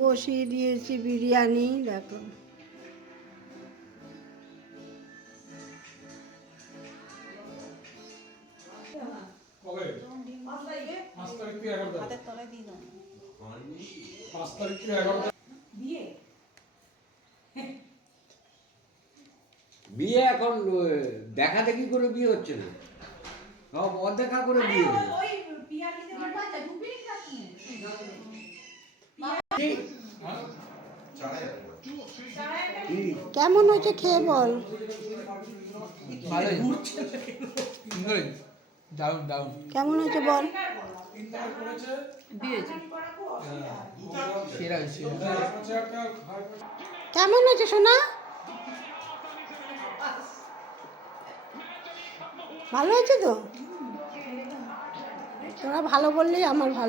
বসিয়ে দিয়েছি বিরিয়ানি, দেখো। কবে? 5 তারিখ থেকে 11 তারিখ। হাতের তলায় দিয়ে দাও। 5 তারিখ থেকে 11 তারিখ। বিয়ে এখন দেখা দেখি করে বিয়ে হচ্ছে না, সব অদেখা করে বিয়ে হচ্ছে। কেমন হয়েছে খেয়ে বল। কেমন হয়েছে বল। কেমন হয়েছে সোনা? ভালো হয়েছে তো? তোরা ভালো বললেই আমার ভালো।